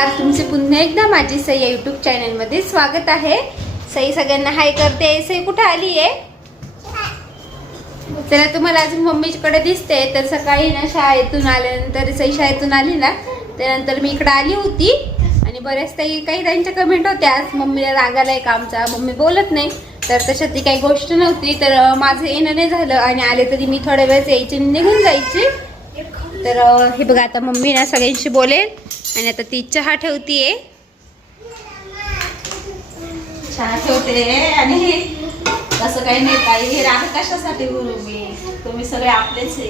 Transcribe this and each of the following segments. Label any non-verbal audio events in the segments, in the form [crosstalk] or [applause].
आज तुमचे पुन्हा एकदा माझी सई या युट्यूब चॅनलमध्ये स्वागत आहे. सई सगळ्यांना हाय करते. सई कुठे आली आहे? चला तुम्हाला अजून मम्मीकडे दिसते. तर सकाळी ना शाळेतून आल्यानंतर सई शाळेतून आली ना त्यानंतर मी इकडे आली होती. आणि बऱ्याच काही काही त्यांच्या कमेंट होत्या. आज मम्मीला रागाला आहे का आमचा? मम्मी बोलत नाही. तर तशातली काही गोष्ट नव्हती. तर माझं येणं नाही झालं. आणि आले तरी मी थोड्या वेळेस यायची निघून जायची. तर हे बघा आता मम्मी ना सगळ्यांशी बोलेल आणि आता ती चहा ठेवतीये. चहा ठेवते. आणि हे तसं काही नाही काही हे राग कशासाठी बोलू मी? तुम्ही सगळे आपलेच आहे.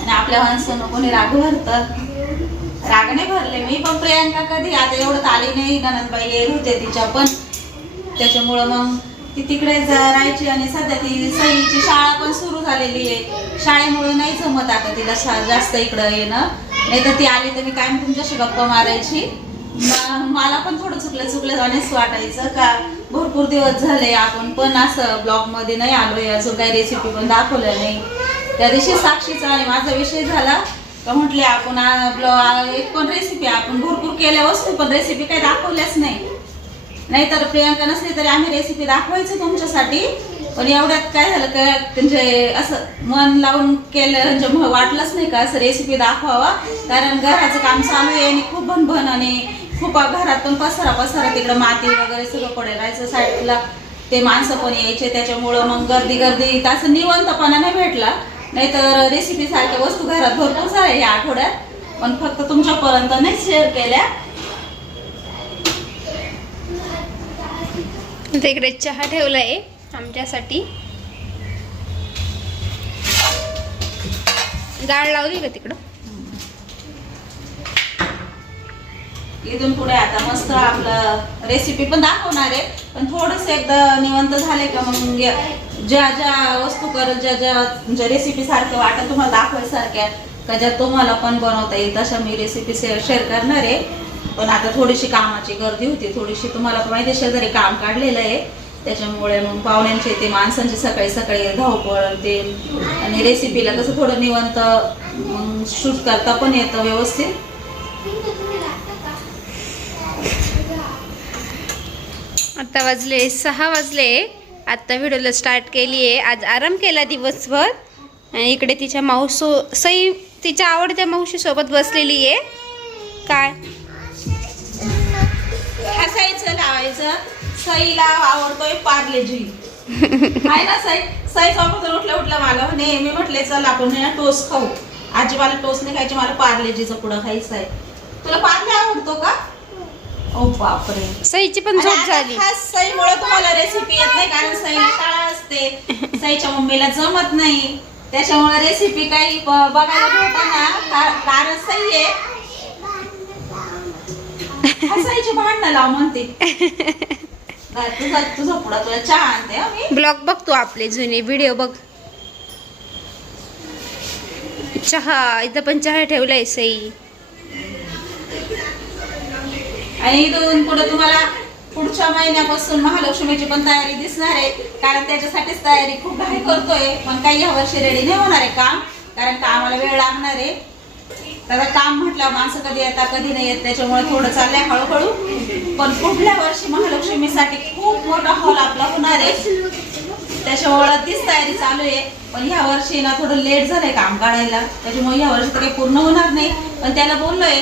आणि आपल्या माणसानं कोणी राग भरतात राग नाही भरले. मी पण प्रियांका कधी आता एवढं आली नाही ननंदबाई येत होते तिच्या पण. त्याच्यामुळं मग ती तिकडे राहायची आणि सध्या ती सईची शाळा पण सुरू झालेली आहे. शाळेमुळे नाही जमत आता तिला जास्त इकडं येणं. नाही तर ती आली तर मी कायम तुमच्याशी गप्पा मारायची? मला पण थोडं चुकलं चुकलं अनेच वाटायचं का? भरपूर दिवस झाले आपण पण असं ब्लॉगमध्ये नाही आलोय अजून काही रेसिपी पण दाखवल्या नाही. त्या दिवशी साक्षीचा आणि माझा विषय झाला. का म्हटले आपण ब्लॉग ब्लॉ- एक पण रेसिपी आपण भरपूर केल्या वस्तू पण रेसिपी काही दाखवल्याच नाही. नाहीतर प्रियांका नसली तरी आम्ही रेसिपी दाखवायचो तुमच्यासाठी. पण एवढ्यात काय झालं का म्हणजे असं मन लावून केलं म्हणजे वाटलंच नाही का असं रेसिपी दाखवावा. कारण घराचं काम चालू आहे आणि खूप भनभन आणि खूप घरात पण पसरा तिकडं माती वगैरे सगळं पडेल राहायचं साईडला ते माणसं पण यायचे त्याच्यामुळं मग गर्दी गर्दी असं निवंतपणा नाही भेटला. नाहीतर रेसिपी सारख्या वस्तू घरात भरपूर साऱ्या या आठवड्यात. पण फक्त तुमच्यापर्यंत नाही शेअर केल्या. इकडे चहा ठेवलाय. आमच्यासाठी. गाळ लावली का तिकडं? इथून पुढे आता मस्त आपलं रेसिपी पण दाखवणार आहे. पण थोडस एकदा निवंत झाले का मग ज्या ज्या वस्तू करत ज्या ज्या म्हणजे ज्या रेसिपी सारख्या वाटत तुम्हाला दाखवायसारख्या का ज्या तुम्हाला पण बनवता येईल. तशा मी रेसिपी शेअर करणार आहे. पण आता थोडीशी कामाची गर्दी होती. थोडीशी तुम्हाला माहिती शेजारी काम काढलेलं आहे. त्याच्यामुळे मग पाहुण्यांचे ते माणसांची सकाळी सकाळी धावपळ ते आणि रेसिपीला कसं थोडं निवंत मग शूट करता पण येतं व्यवस्थित. आता वाजले सहा वाजले. आत्ता व्हिडिओला स्टार्ट केली आहे आज आराम केला दिवसभर. आणि इकडे तिच्या मावसो सई तिच्या आवडत्या मावशीसोबत बसलेली आहे काय? हसायचं लावायचं? सईला आवडतोय पार्लेजी आहे ना सई? सई सोबत उठल्या उठल्या मला म्हणे मी म्हटले चल आपण ना टोस्ट खाऊ. आजी मला टोस्ट नाही खायची मला पार्लेजीचा पुडा खायचा आहे. तुला पार्ले आवडतो का? ओ बापरे. सईची पण झोप झाली. खास सईमुळे तुम्हाला रेसिपी येत नाही कारण सईला शाळा असते. सईच्या मम्मीला जमत नाही. त्याच्यामुळे रेसिपी काही बघायला भेटना का- कारण सई आहे. हसायची भांडणं लाव म्हणते. तुला चहा आणते मी. ब्लॉग बघतो आपले जुने व्हिडिओ बघ. चहा इथं पण चहा ठेवलाय सई. आणि इथून पुढे तुम्हाला पुढच्या महिन्यापासून महालक्ष्मीची पण तयारी दिसणार आहे. कारण त्याच्यासाठीच तयारी खूप घाई करतोय. पण काही या वर्षी रेडी नाही होणार आहे काम कारण कामाला वेळ लागणार आहे. त्याला काम म्हटलं माणसं कधी येतात कधी नाही येत त्याच्यामुळे थोडं चाललंय हळूहळू. पण पुढल्या वर्षी महालक्ष्मीसाठी खूप मोठा हॉल आपला होणार आहे. त्याच्यामुळे तीच तयारी चालू आहे. पण ह्या वर्षी ना थोडं लेट झालंय काम काढायला. त्याच्यामुळे ह्या वर्षी तर काही पूर्ण होणार नाही. पण त्याला बोललोय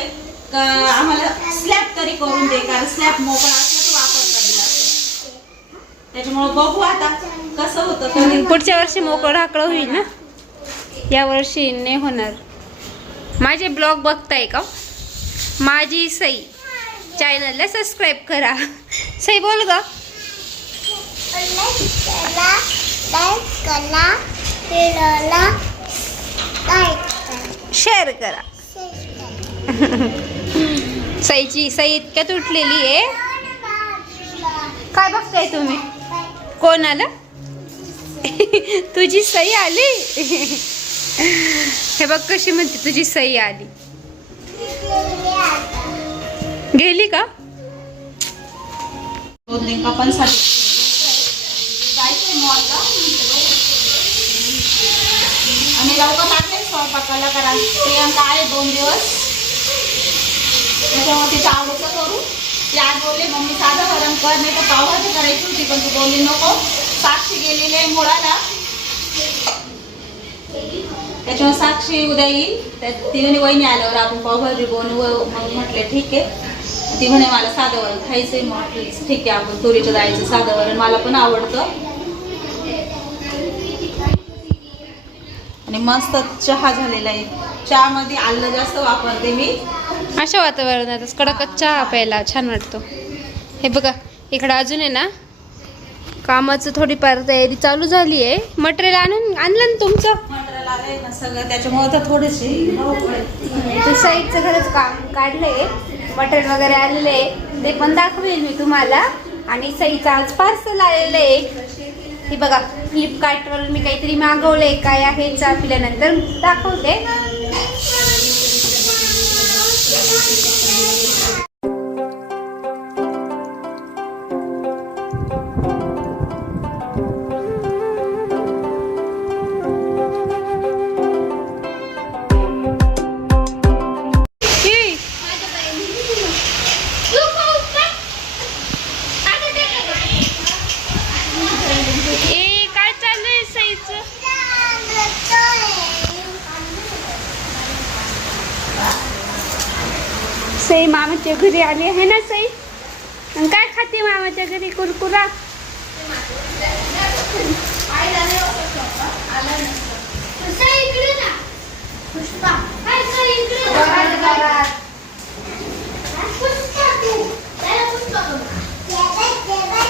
का आम्हाला स्लॅब तरी करून दे कारण स्लॅब मोकळा असला तर वापरता येईल त्याच्यामुळे बघू आता कसं होतं. पुढच्या वर्षी मोकळं ढाकळं होईल ना? या वर्षी नाही होणार. माझे ब्लॉग बघताय का? माझी सई चॅनलला सबस्क्राईब करा. सई बोल ग. शेअर करा. सईची सई इतक्या तुटलेली आहे. काय बघताय तुम्ही? कोण आलं तुझी सई आली? हे बघ कशी म्हणते तुझी सई आली. गेली का? पण आणि लवकर लागले स्वयंपाकाला करा प्रियांका आहे दोन दिवस. त्याच्यामुळे तिचं आवडीचं करू. ती आज बोलले मम्मी साधं गरम कर नाही तर पावभाजी करायची होती पण तू बोलली नको. साक्षी गेलेली आहे मुळाला. त्याच्यामुळे साक्षी उद्या येईल. त्या ती म्हणे वहिनी आल्यावर आपण पावभाजी बनवू मग म्हटले ठीक आहे. ती म्हणे मला साधं वरण खायचंय म्हटलं, ठीक आहे आपण तुरीचं जायचं साधं वरण मला पण आवडतं. आणि मस्त चहा झालेला आहे. चहामध्ये आलं जास्त वापरते मी. अशा वातावरणातच कडकच चहा प्यायला छान वाटतो. हे बघा इकडं अजून आहे ना कामाचं थोडीफार तयारी चालू झाली आहे. मटेरियल आणून आणलं ना तुमचं? आलंय ना सगळं त्याच्यामुळे तर थोडीशी धावपळ आहे. ते साईडचं खरंच काम काढलंय. मटेरियल वगैरे आलेलं आहे. ते पण दाखवेल मी तुम्हाला. आणि सईचं आज पार्सल आलेलं आहे. हे बघा फ्लिपकार्टवर मी काहीतरी मागवलंय. काय आहे चहा पिल्यानंतर दाखवते. तरी कुरकुरा.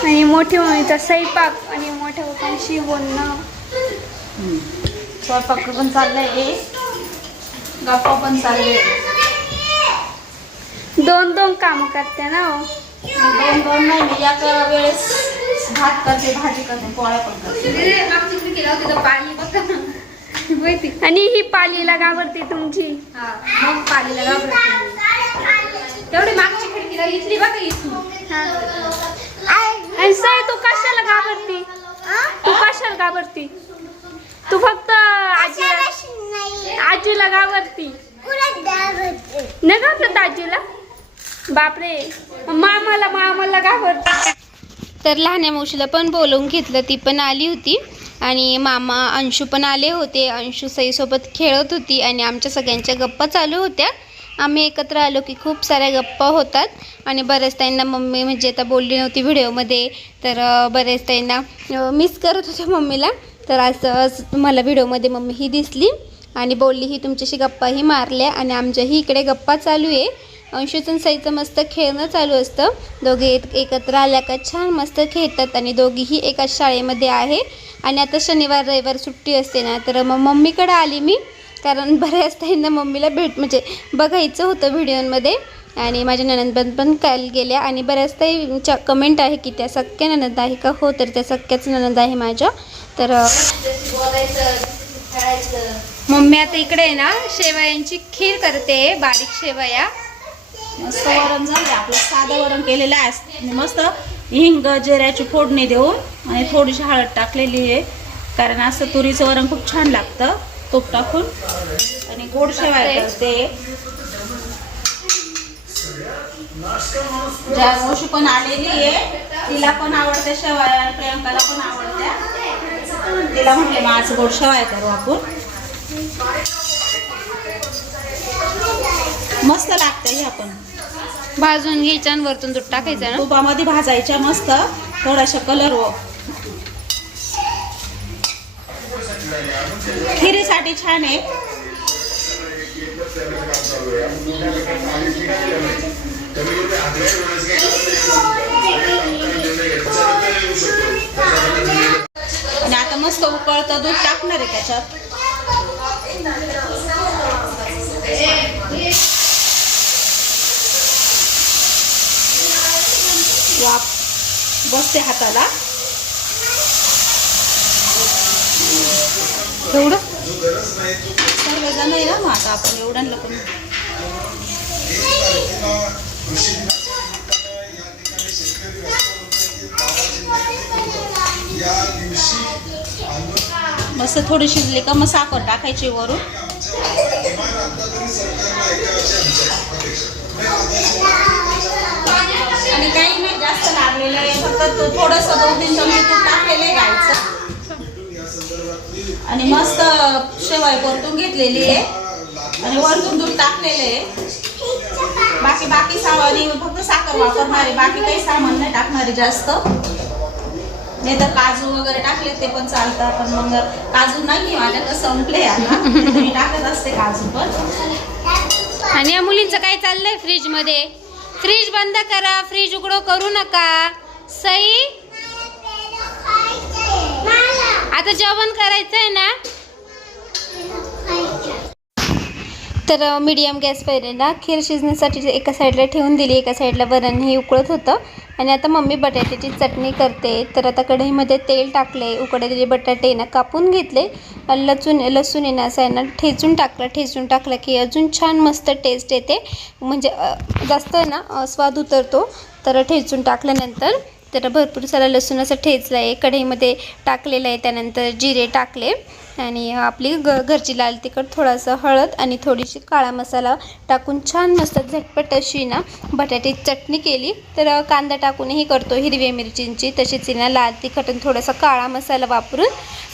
आणि मोठी मम्मीचा स्वयंपाक आणि मोठ्या पप्पांशी बोलणं. स्वयंपाक पण चाललंय गप्पा पण चालले. दोन दोन काम करते ना हो. दोन दोन नाही वेळेस भात करते भाजी करते पोळ्या पण करते. आणि ही पालीला घाबरते तुमची. मग पालीला घाबरते. तेवढी मागची खिडकीला इथली बघा इथली तू कशाला घाबरती? तू कशाला घाबरती? तू फक्त आजीला आजीला घाबरती. न घाबरत आजीला? बापरे. मामाला मामाला घाबरत. तर लहान्या मावशीला पण बोलवून घेतलं. ती पण आली होती. आणि मामा अंशू पण आले होते. अंशू सईसोबत खेळत होती आणि आमच्या सगळ्यांच्या गप्पा चालू होत्या. आम्ही एकत्र आलो की खूप साऱ्या गप्पा होतात. आणि बऱ्याच ताईंना मम्मी म्हणजे आता बोलली नव्हती व्हिडिओमध्ये. तर बऱ्याच ताईंना मिस करत होत्या मम्मीला. तर आज तुम्हाला व्हिडिओमध्ये मम्मी ही दिसली. आणि बोलली ही तुमच्याशी गप्पाही मारल्या आणि आमच्याही इकडे गप्पा चालू आहे. अंशुचं सईचं मस्त खेळणं चालू असतं. दोघे एक- एकत्र आल्या का छान मस्त खेळतात आणि दोघीही एकाच शाळेमध्ये आहे. आणि आता शनिवार रविवार सुट्टी असते ना तर मग मम्मीकडं आली मी. कारण बऱ्याच ताईंना मम्मीला भेट म्हणजे बघायचं होतं व्हिडिओमध्ये. आणि माझ्या ननंदबन पण काल गेल्या आणि बऱ्याच ताईंच्या कमेंट आहे की त्या सख्या ननंद आहे का? हो तर त्या सख्याच ननंद आहे माझ्या. तर मम्मी आता इकडे आहे ना शेवयांची खीर करते बारीक शेवया. मस्त वरण झालं आपलं साधं वरण केलेलं आहे. मस्त हिंग जिऱ्याची फोडणी देऊन आणि थोडीशी हळद टाकलेली आहे. कारण असं तुरीचं वरण खूप छान लागतं तूप टाकून. आणि गोड शेवाय करते. ज्या मावशी पण आलेली आहे तिला पण आवडते शेवाया आणि प्रियंकाला पण आवडते. तिला म्हटले मग आज गोड शेवाय करू आपण. मस्त लागते हे आपण. भाजून घ्यायच्या आणि वरतून दूध टाकायचं ना? तुपामध्ये भाजायच्या मस्त थोडासा कलर व खिरीसाठी छान आहे. आणि आता मस्त उकळतं दूध टाकणार आहे त्याच्यात. वाप बसते हाताला. एवढं? सर्वजण आहे ना मग आता आपण एवढ्या पण मस्त थोडी शिजले का मग साखर टाकायची वरून. आणि काही नाही जास्त लागलेलं आहे. फक्त थोडस थोडंसं दोन तीन चमचे तूप टाकलेलं आहे आणि मस्त शेवाय परतून घेतलेली आहे. आणि वरतून दूध टाकलेलं आहे. बाकी बाकी सामान फक्त साखर वापरणारे बाकी काही सामान नाही टाकणारे जास्त. नाही तर काजू वगैरे टाकले ते पण चालतं. पण मग काजू नाही माझ्याकडे संपले मी टाकत असते काजू पण. आणि या मुलींचं काय चाललंय फ्रीजमध्ये? फ्रीज बंद करा फ्रीज उघडं करू नका. सई? आता जेवण करायचंय ना? तर मीडियम गॅस पहिलेला खीर शिजण्यासाठी जे एका साईडला ठेवून दिली एका साईडला वरण हे उकळत होतं. आणि आता मम्मी बटाट्याची चटणी करते. तर आता कढईमध्ये तेल टाकले उकडलेले बटाटे ना कापून घेतले. लसूण लसूण आहे ना असं आहे ना ठेचून टाकलं ठेचून टाकलं की अजून छान मस्त टेस्ट येते. म्हणजे जास्त आहे ना स्वाद उतरतो. तर ठेचून टाकल्यानंतर तर भरपूर सारा लसूण असं ठेचलं आहे कढईमध्ये टाकलेलं आहे त्यानंतर जिरे टाकले. आणि आपली ग घरची लाल तिखट थोडासा हळद आणि थोडीशी काळा मसाला टाकून छान मस्त झटपट अशी ना बटाट्याची चटणी केली. तर कांदा टाकूनही करतो हिरव्या मिरचींची. तशीच ना लाल तिखट आणि थोडासा काळा मसाला वापरून.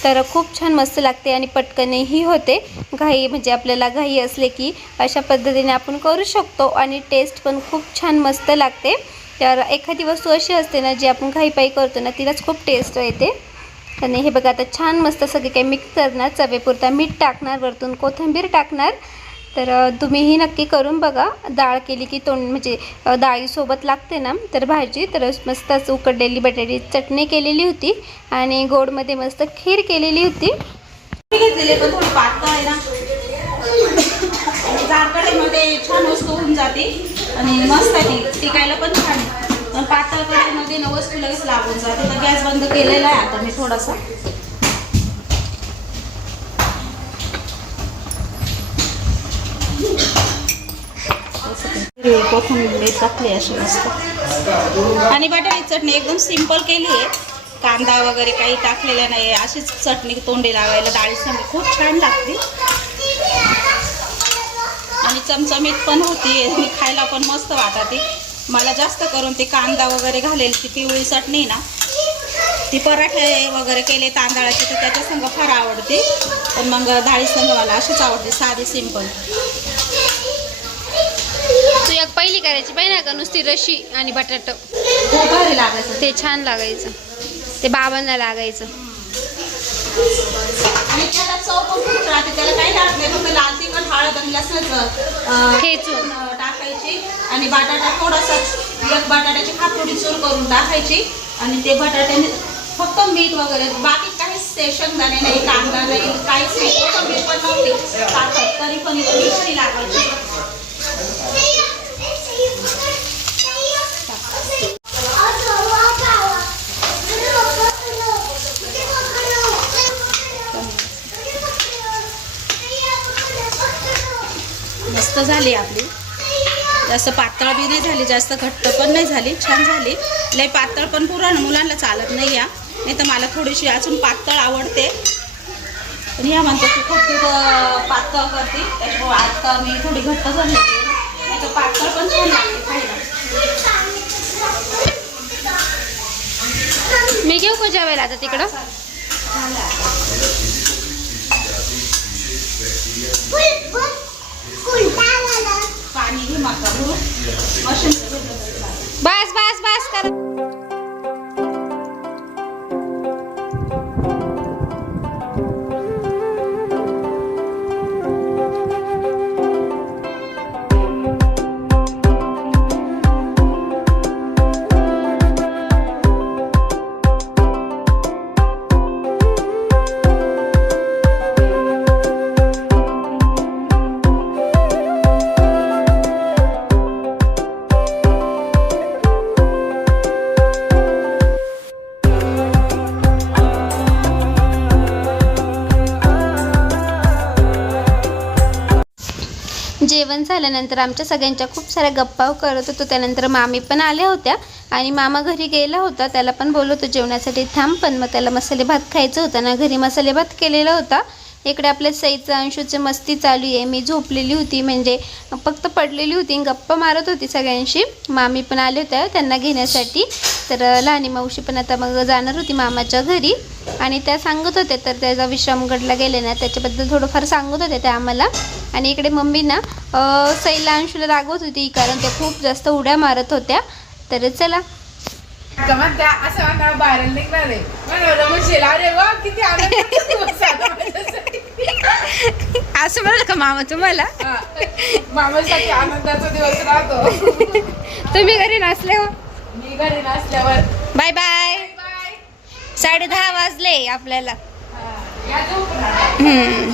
तर खूप छान मस्त लागते आणि पटकनही होते. घाई म्हणजे आपल्याला घाई असले की अशा पद्धतीने आपण करू शकतो आणि टेस्ट पण खूप छान मस्त लागते. तर एखादी वस्तू अशी असते ना जी आपण घाईपाई करतो ना तिलाच खूप टेस्ट येते. आणि हे बघा आता छान मस्त सगळे काही मिक्स करणार. चवेपुरता मीठ टाकणार वरतून कोथिंबीर टाकणार. तर तुम्हीही नक्की करून बघा. डाळ केली की तोंड म्हणजे डाळीसोबत लागते ना तर भाजी. तर मस्तच उकडलेली बटाटी चटणी केलेली होती. आणि गोडमध्ये मस्त खीर केलेली होती. पातळ आहे ना. छान वस्तू होऊन जाते. आणि मस्त आहे ती. टिकायला पण छान आहे. पण पातळ कढईमध्ये ना वस्तू लगेच लागून जाते. तर गॅस बंद केलेला आहे आता मी थोडासा. कोथिंबीर टाकली अशी मस्त. आणि बटाटी चटणी एकदम सिंपल केली आहे. कांदा वगैरे काही टाकलेला नाही अशीच चटणी तोंडी लावायला डाळी संग खूप छान लागते. आणि चमचमीत पण होती. आणि खायला पण मस्त वाटते. मला जास्त करून ते कांदा वगैरे घालेल ती पिवळी चटणी ना ती पराठे वगैरे केले तांदळाचे तर त्याच्या संग फार आवडते. पण मग डाळी संग मला अशीच आवडते साधी सिंपल तू एक पहिली करायची पाहिजे का नुसती रशी आणि बटाट? खूप भारी लागायचं. ते छान लागायचं. ते बाबांना लागायचं. आणि त्याला चव पण खूप राहते. त्याला काही लागत नाही. फक्त लाल तिखट हळद आणि लसणाचं. टाकायची. आणि बटाटा थोडासा एक बटाट्याची खातोडी चूर करून टाकायची. आणि ते बटाट्याने फक्त मीठ वगैरे बाकी काहीच ते शेंगदाणे नाही कांदा नाही काहीच नाही. मीठ पण नव्हती टाकत. तरी पण टेस्टी लागायची. मस्त झाली आपली. जास्त पातळ बी नाही झाली जास्त घट्ट पण नाही झाली. छान झाली. लय पातळ पण पुरण मुलांना चालत नाही या. नाही तर मला थोडीशी अजून पातळ आवडते. पण या म्हणते की खूप खूप पातळ करते. त्याच्यामुळे आता मी थोडी घट्ट झाली. नाही तर पातळ पण छान लागते खायला. मी घेऊ का जेवायला आता तिकडं? पाणी बस बस बस कर जेवण झाल्यानंतर आमच्या सगळ्यांच्या खूप साऱ्या गप्पा करत होतो. त्यानंतर मामी पण आल्या होत्या आणि मामा घरी गेला होता. त्याला पण बोलवतो जेवणासाठी थांब पण मग त्याला मसाले भात खायचं होतं ना. घरी मसाले भात केलेला होता. इकडे आपल्या सईचं अंशूचं मस्ती चालू आहे. मी झोपलेली होती म्हणजे फक्त पडलेली होती गप्पा मारत होती सगळ्यांशी. मामी पण आले होत्या त्यांना घेण्यासाठी. तर लहानी मावशी पण आता मग जाणार होती मामाच्या घरी आणि त्या सांगत होत्या तर त्याचा विश्रामगडला गेले ना त्याच्याबद्दल थोडंफार सांगत होत्या त्या आम्हाला. आणि इकडे मम्मी ना अंशूला रागवत होती कारण त्या खूप जास्त उड्या मारत होत्या. तर चला. असं म्हणता बाहेर निघणार. आहे म्हणलं म्हणशील अरे वा किती आनंदाचा दिवस आला माझ्यासाठी. असं म्हणलं का मामा तुम्हाला? हा. मामासाठी आनंदाचा दिवस राहतो. तुम्ही घरी नसले हो. मी घरी नसल्यावर. Bye bye. बाय साडे दहा वाजले आपल्याला. हम्म.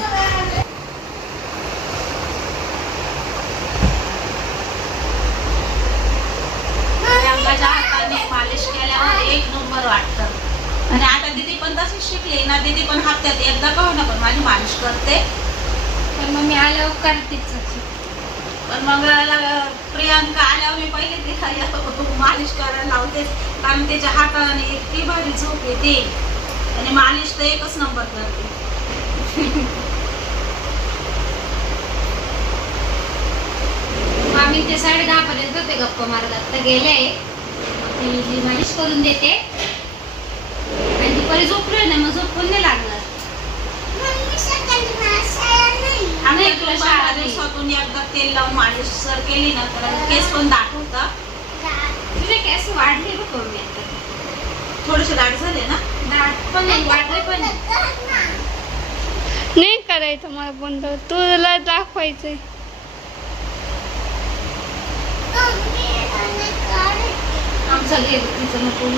रंगाच्या हाताने मालिश केल्यावर एक नंबर वाटतं आणि आता दीदी पण तशीच शिकली ना दीदी पण हप्त्यात एकदा का होईना पण माझी मालिश करते. पण मग मी आल्यावर करतेच पण मग प्रियांका आल्यावर मी पहिले तिला मालिश करायला लावते. कारण त्याच्या हाताने इतकी भारी झोप येते. आणि मालिश तर एकच नंबर करते. आम्ही ते साडे दहा पर्यंत होते गप्पा मारत. आता गेले. ती मालिश करून देते आणि ती परी झोपलोय ना मग झोपून नाही लागणार. आम्ही नाही, तुला शाळा नाही. दिवसातून एकदा तेल लावून मालिश जर केली ना तर केस पण दाट होतं तुझे केस वाढले बघ कमी आता थोडेसे दाट झाले ना? दाट पण नाही वाढले पण नाही. नाही करायचं मला बंद तुला दाखवायचंय. आमचं घे तिचं नको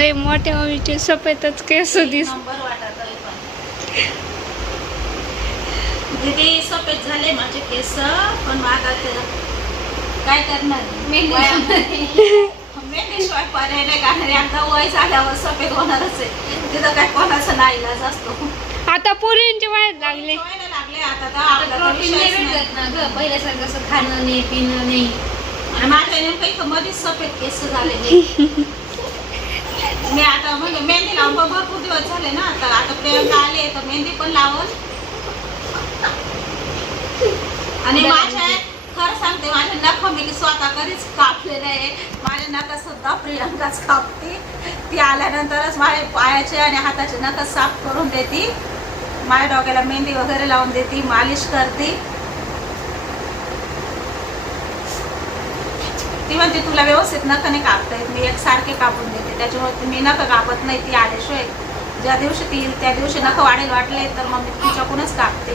लय मोठ्या मम्मीचे सफेदच केस दिस दीदी सफेद झाले माझे केस पण आता ते काय करणार? मेहंदी. वया- मेहंदीशिवाय पर्याय नाही कारण एकदा वय झाल्यावर सफेद होणारच आहे. तिथं काय कोणाचा ना इलाज असतो. आता पोरींचे वयात लागले. व्हायला लागले. आता पहिल्यासारखं असं खाणं नाही पिणं नाही. आणि माझ्या नेमकं मध्येच सफेद केस झालेले [laughs] मी आता म्हणजे मेहंदी लावून पण भरपूर दिवस झाले ना आता. आता प्रियंका आले तर मेहंदी पण लावून. आणि माझ्या खरं सांगते माझे नख मी स्वतः कधीच कापले नाही माझे नख सुद्धा प्रियंकाच कापते. ती आल्यानंतरच माझे पायाचे आणि हाताचे नख साफ करून देते. माझ्या डोक्याला मेहंदी वगैरे लावून देते मालिश करते. ती म्हणते तुला व्यवस्थित नख कापता येत मी एकसारखे कापून देते. त्याच्यामुळे मी नख कापत नाही ती आल्याशिवाय ज्या दिवशी ती येईल त्या दिवशी नख वाढेल वाटले तर मग मी तिच्याकडूनच कापते.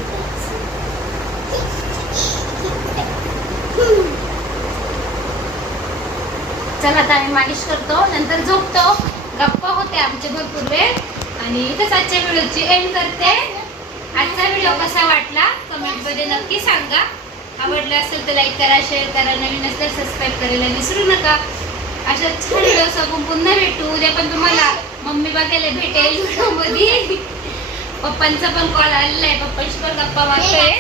चला आता आम्ही मालिश करतो. नंतर झोपतो. गप्पा होते आमचे भरपूर वेळ आणि इथेच आजच्या व्हिडिओची एंड करते. आजचा व्हिडिओ कसा वाटला? कमेंटमध्ये नक्की सांगा. आवडला असेल तर लाईक करा शेअर करा नवीन असल्यास सबस्क्राईब करायला विसरू नका. अशा छान दिवस आपण पुन्हा भेटू. उद्या पण तुम्हाला मम्मी बघायला भेटेल. [laughs] मध्ये पप्पांचा पण कॉल आलेला आहे. पप्पांशी पण गप्पा मारतोय.